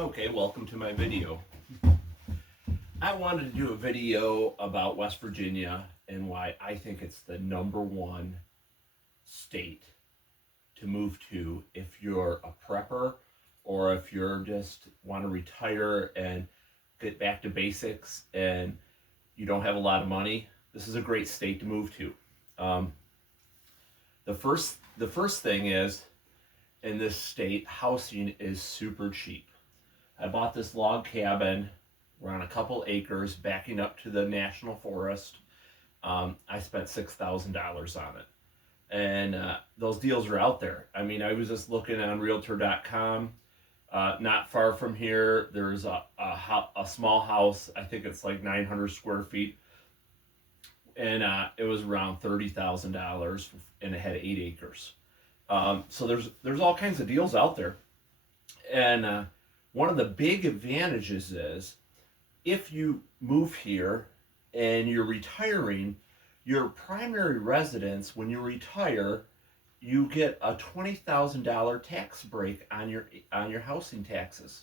Okay, welcome to my video. I wanted to do a video about West Virginia and why I think it's the number one state to move to if you're a prepper or if you're just want to retire and get back to basics and you don't have a lot of money. This is a great state to move to. Um, the first thing is in this state, housing is super cheap. I bought this log cabin. We're on a couple acres backing up to the national forest. I spent $6,000 on it. And those deals are out there. I mean, I was just looking on realtor.com. Not far from here, there's a small house. I think it's like 900 square feet. And it was around $30,000 and it had 8 acres. So there's all kinds of deals out there. And one of the big advantages is if you move here and you're retiring, your primary residence, when you retire, you get a $20,000 tax break on your housing taxes.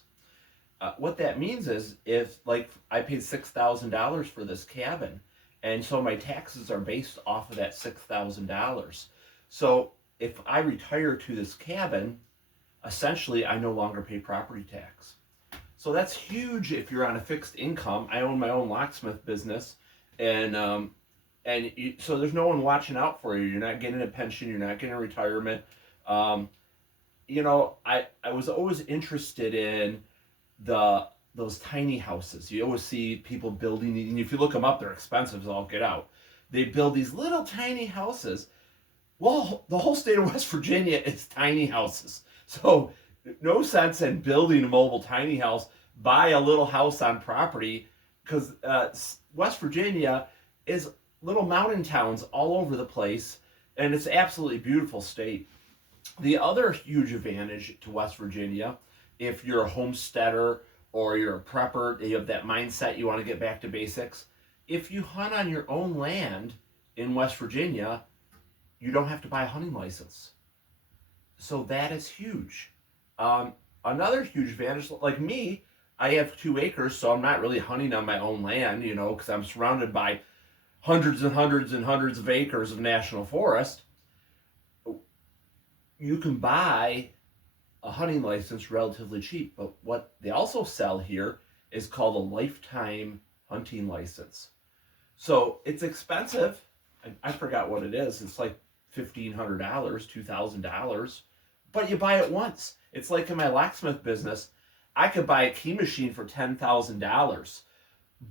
What that means is if like I paid $6,000 for this cabin, and so my taxes are based off of that $6,000. So if I retire to this cabin, essentially I no longer pay property tax. So that's huge if you're on a fixed income. I own my own locksmith business, and so there's no one watching out for you. You're not getting a pension. You're not getting a retirement. I was always interested in those tiny houses. You always see people building, and if you look them up, they're expensive as all get out. They build these little tiny houses. Well, the whole state of West Virginia is tiny houses. So no sense in building a mobile tiny house. Buy a little house on property, because West Virginia is little mountain towns all over the place, and it's absolutely beautiful state. The other huge advantage to West Virginia, if you're a homesteader or you're a prepper, you have that mindset you want to get back to basics. If you hunt on your own land in West Virginia, you don't have to buy a hunting license. So that is huge. Another huge advantage, like me, I have 2 acres, so I'm not really hunting on my own land, because I'm surrounded by hundreds and hundreds and hundreds of acres of national forest. You can buy a hunting license relatively cheap, but what they also sell here is called a lifetime hunting license. So it's expensive. I forgot what it is. It's like $1,500, $2,000, but you buy it once. It's like in my locksmith business, I could buy a key machine for $10,000,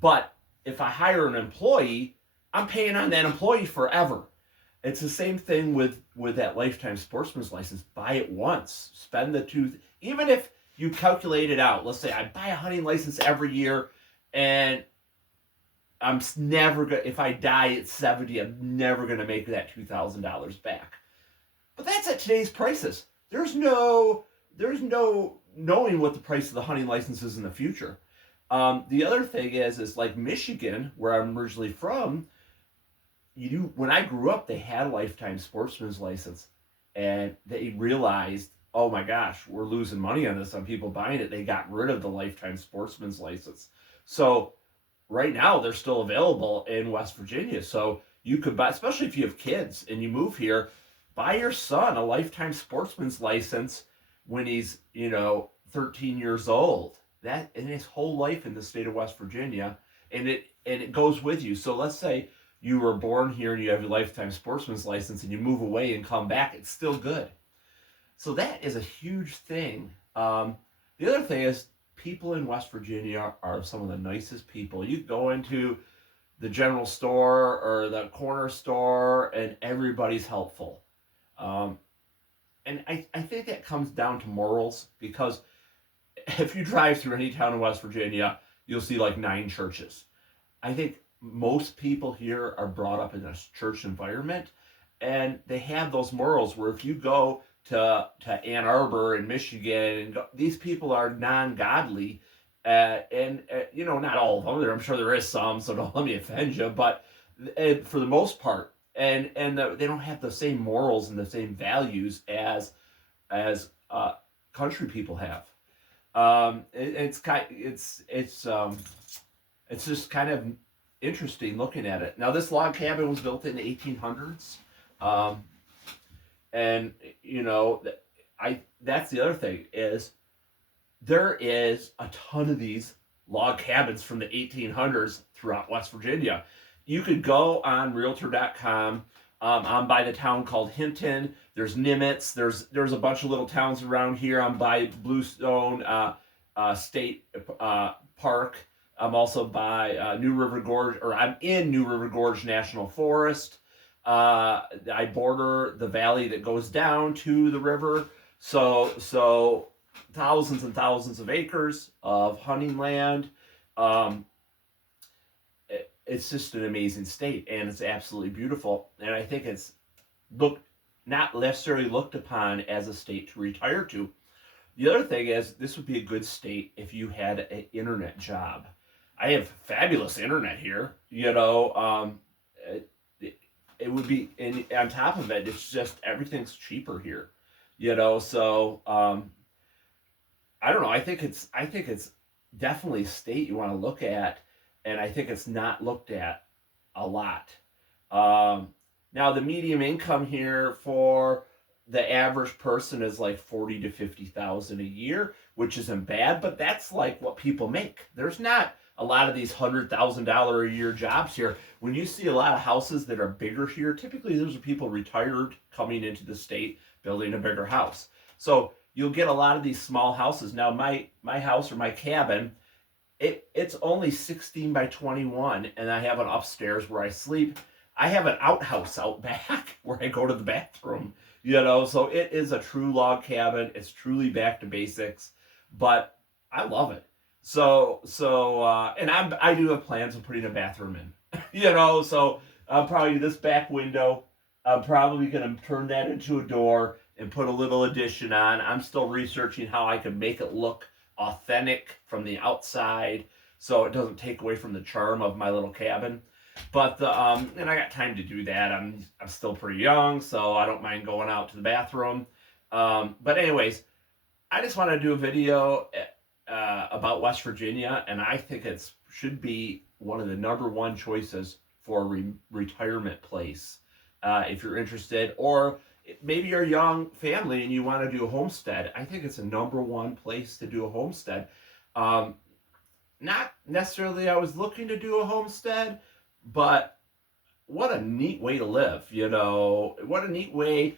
but if I hire an employee, I'm paying on that employee forever. It's the same thing with that lifetime sportsman's license. Buy it once, spend the even if you calculate it out. Let's say I buy a hunting license every year, and I'm never gonna. If I die at 70, I'm never gonna make that $2,000 back. But that's at today's prices. There's no knowing what the price of the hunting license is in the future. The other thing is like Michigan, where I'm originally from. When I grew up, they had a lifetime sportsman's license, and they realized, oh my gosh, we're losing money on this, on people buying it. They got rid of the lifetime sportsman's license. So right now they're still available in West Virginia. So you could buy, especially if you have kids and you move here, buy your son a lifetime sportsman's license when he's 13 years old. That in his whole life in the state of West Virginia, and it goes with you. So let's say you were born here and you have your lifetime sportsman's license and you move away and come back, it's still good. So that is a huge thing. The other thing is people in West Virginia are some of the nicest people. You go into the general store or the corner store and everybody's helpful. And I think that comes down to morals, because if you drive through any town in West Virginia, you'll see like 9 churches. I think most people here are brought up in a church environment, and they have those morals where if you go to Ann Arbor in Michigan, these people are non-godly, and not all of them. I'm sure there is some, so don't let me offend you, but for the most part, and they don't have the same morals and the same values as country people have. It's just kind of interesting looking at it. Now, this log cabin was built in the 1800s, um, and you know, that's the other thing is there is a ton of these log cabins from the 1800s throughout West Virginia. You could go on Realtor.com. I'm by the town called Hinton. There's Nimitz. There's a bunch of little towns around here. I'm by Bluestone State Park. I'm also by New River Gorge, or I'm in New River Gorge National Forest. I border the valley that goes down to the river. So thousands and thousands of acres of hunting land. It's just an amazing state, and it's absolutely beautiful. And I think it's not necessarily looked upon as a state to retire to. The other thing is, this would be a good state if you had an internet job. I have fabulous internet here. It would be, and on top of it, it's just everything's cheaper here. So I don't know. I think it's definitely a state you want to look at, and I think it's not looked at a lot. Now, the medium income here for the average person is like 40 to 50,000 a year, which isn't bad, but that's like what people make. There's not a lot of these $100,000 a year jobs here. When you see a lot of houses that are bigger here, typically those are people retired coming into the state, building a bigger house. So you'll get a lot of these small houses. Now, my house or my cabin, it's only 16 by 21, and I have an upstairs where I sleep. I have an outhouse out back where I go to the bathroom. So it is a true log cabin. It's truly back to basics, but I love it. And I do have plans of putting a bathroom in. So probably this back window, I'm probably going to turn that into a door and put a little addition on. I'm still researching how I can make it look authentic from the outside, so it doesn't take away from the charm of my little cabin. But and I got time to do that. I'm still pretty young, so I don't mind going out to the bathroom. But anyways, I just want to do a video about West Virginia, and I think it should be one of the number one choices for a retirement place. If you're interested, or maybe you're a young family and you want to do a homestead, I think it's a number one place to do a homestead. Not necessarily I was looking to do a homestead, but what a neat way to live, what a neat way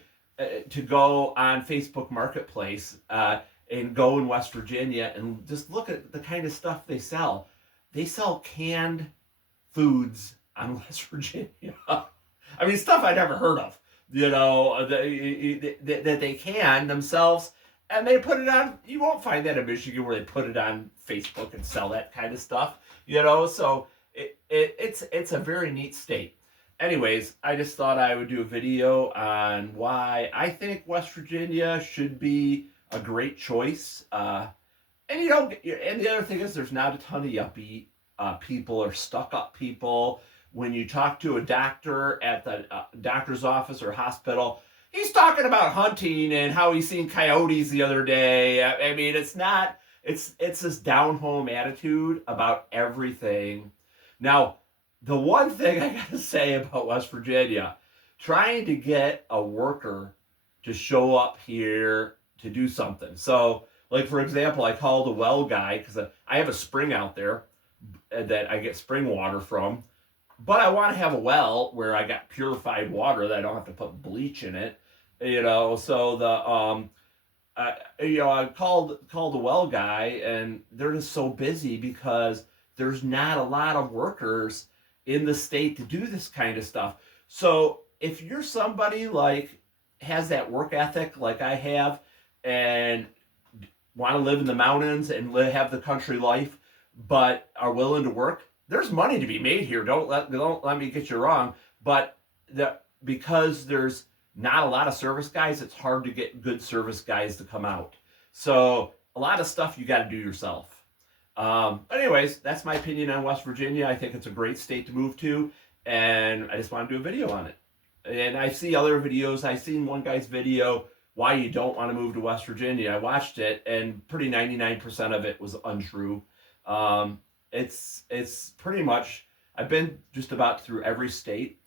to go on Facebook Marketplace and go in West Virginia and just look at the kind of stuff they sell. They sell canned foods on West Virginia. I mean, stuff I'd never heard of, that they can themselves, and they put it on. You won't find that in Michigan where they put it on Facebook and sell that kind of stuff, so it's a very neat state. Anyways, I just thought I would do a video on why I think West Virginia should be a great choice. And the other thing is, there's not a ton of yuppie people or stuck-up people. When you talk to a doctor at the doctor's office or hospital, he's talking about hunting and how he's seen coyotes the other day. I mean, it's this down-home attitude about everything. Now, the one thing I gotta say about West Virginia, trying to get a worker to show up here to do something. So, like, for example, I called a well guy because I have a spring out there that I get spring water from, but I want to have a well where I got purified water that I don't have to put bleach in it, so I called the well guy, and they're just so busy because there's not a lot of workers in the state to do this kind of stuff. So if you're somebody like has that work ethic like I have, and want to live in the mountains and have the country life, but are willing to work, there's money to be made here. Don't let me get you wrong, but because there's not a lot of service guys, it's hard to get good service guys to come out. So a lot of stuff you got to do yourself. But anyways, that's my opinion on West Virginia. I think it's a great state to move to, and I just want to do a video on it. And I see other videos. I've seen one guy's video why you don't want to move to West Virginia. I watched it, and pretty 99% of it was untrue. Um, it's pretty much, I've been just about through every state,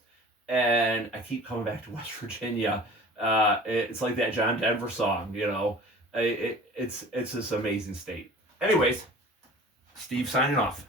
and I keep coming back to West Virginia. It's like that John Denver song, you know. It's this amazing state. Anyways, Steve signing off.